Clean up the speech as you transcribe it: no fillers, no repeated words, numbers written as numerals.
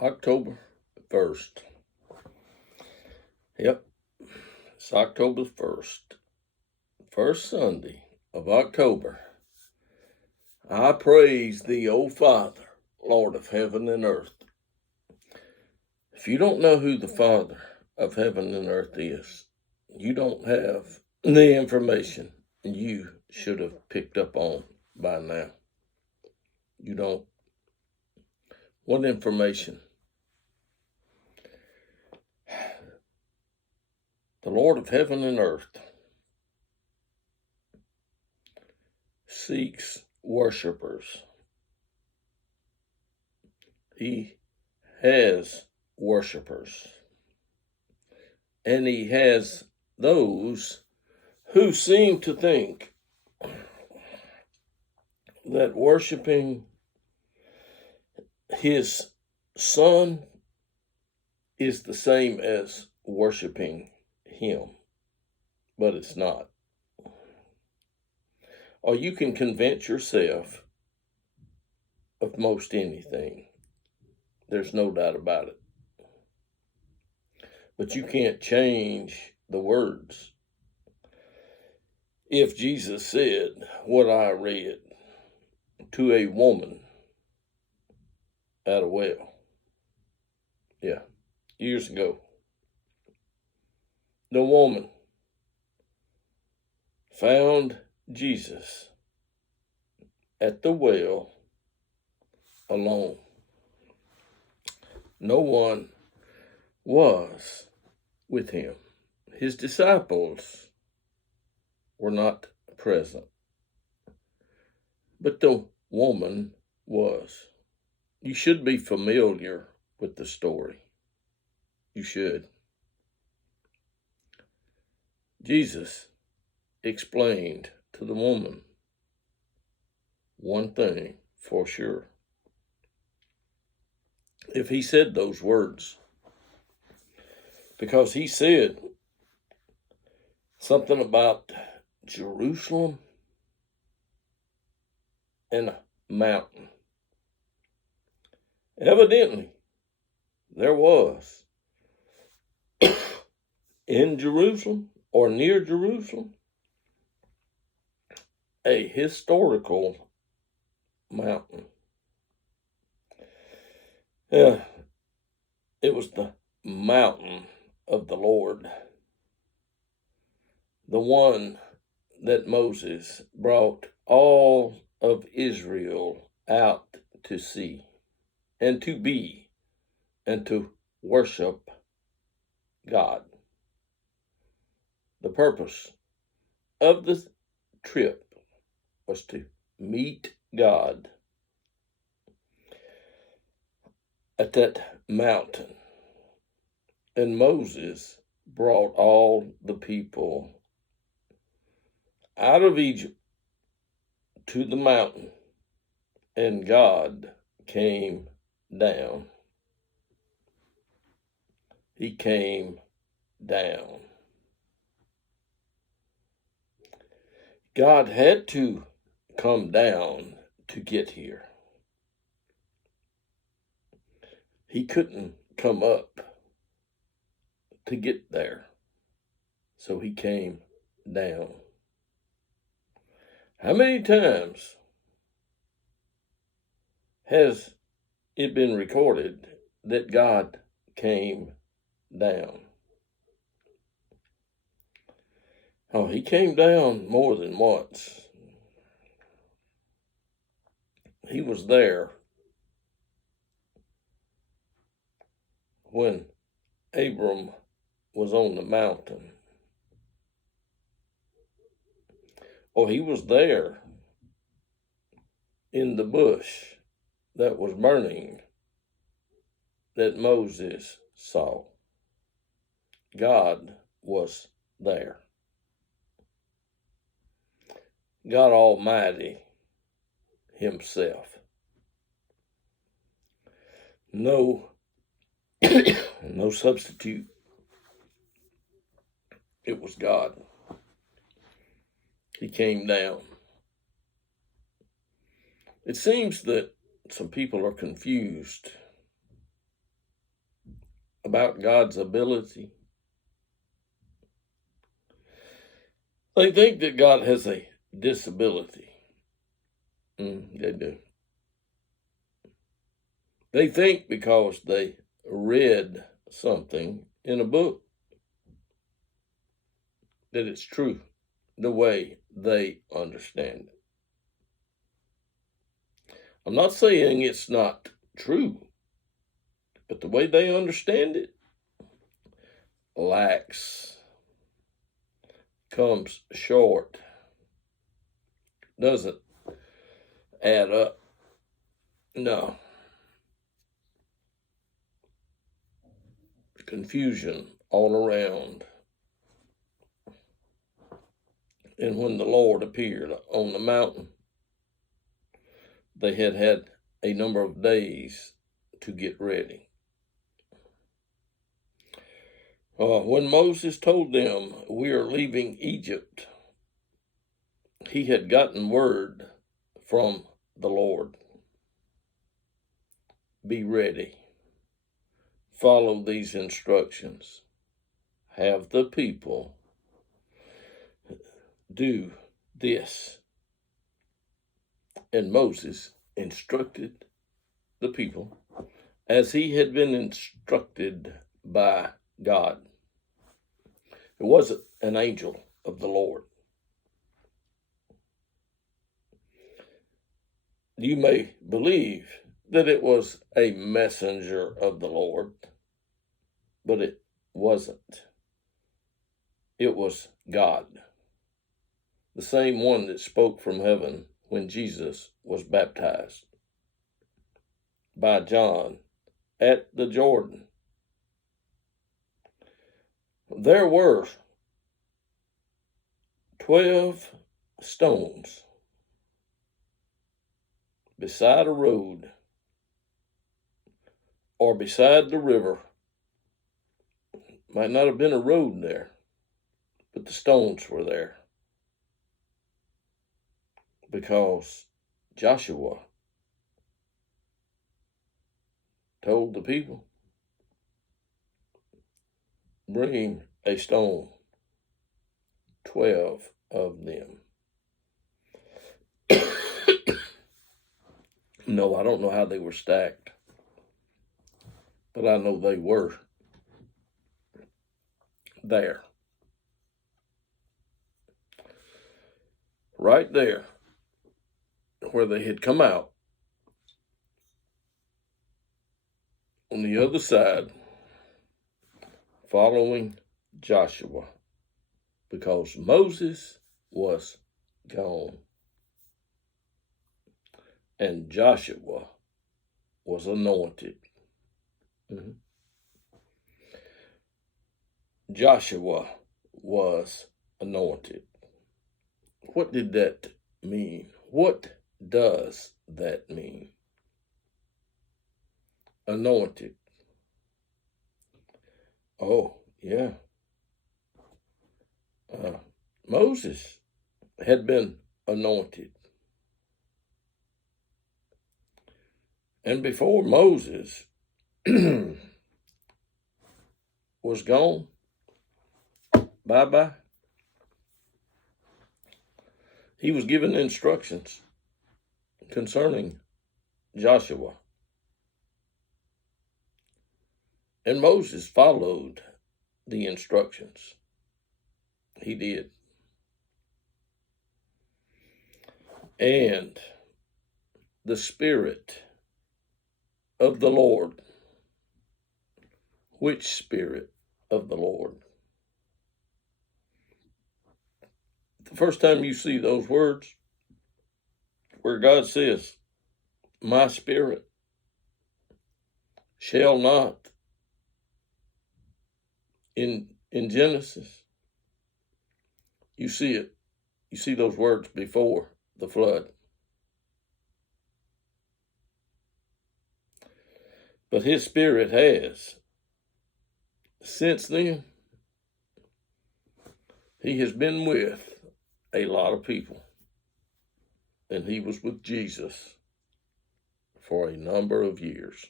October 1st. Yep, it's October 1st. First Sunday of October. I praise thee, O Father, Lord of heaven and earth. If you don't know who the Father of heaven and earth is, you don't have the information you should have picked up on by now. You don't. What information? The Lord of heaven and earth seeks worshipers. He has worshipers. And he has those who seem to think that worshiping his son is the same as worshiping him, but it's not. Or you can convince yourself of most anything. There's no doubt about it. But you can't change the words. If Jesus said what I read to a woman at a well, years ago, the woman found Jesus at the well alone. No one was with him. His disciples were not present, but the woman was. You should be familiar with the story. You should. Jesus explained to the woman one thing for sure. If he said those words, because he said something about Jerusalem and a mountain. Evidently, there was in Jerusalem or near Jerusalem a historical mountain. It was the mountain of the Lord, the one that Moses brought all of Israel out to see and to be and to worship God. The purpose of the trip was to meet God at that mountain. And Moses brought all the people out of Egypt to the mountain, and God came down. He came down. God had to come down to get here. He couldn't come up to get there, so he came down. How many times has it been recorded that God came down? Oh, he came down more than once. He was there when Abram was on the mountain. Or he was there in the bush that was burning that Moses saw. God was there. God Almighty himself. No substitute. It was God. He came down. It seems that some people are confused about God's ability. They think that God has a disability. They do. They think because they read something in a book that it's true the way they understand it. I'm not saying it's not true, but the way they understand it comes short, doesn't add up. No. Confusion all around. And when the Lord appeared on the mountain, they had a number of days to get ready. When Moses told them, "We are leaving Egypt," he had gotten word from the Lord. Be ready. Follow these instructions. Have the people do this. And Moses instructed the people as he had been instructed by God. It wasn't an angel of the Lord. You may believe that it was a messenger of the Lord, but it wasn't. It was God, the same one that spoke from heaven when Jesus was baptized by John at the Jordan. There were 12 stones beside a road or beside the river. Might not have been a road there, but the stones were there because Joshua told the people, bring a stone, 12 of them. No, I don't know how they were stacked, but I know they were there. Right there, where they had come out, on the other side, following Joshua, because Moses was gone and Joshua was anointed. Joshua was anointed. What did that mean? What does that mean? Anointed. Oh, yeah. Moses had been anointed. And before Moses was gone, bye-bye, he was given instructions concerning Joshua. And Moses followed the instructions. He did. And the Spirit of the Lord. Which Spirit of the Lord? The first time you see those words where God says, my spirit shall not, in Genesis, you see it. You see those words before the flood. But his spirit has, since then, he has been with a lot of people. And he was with Jesus for a number of years.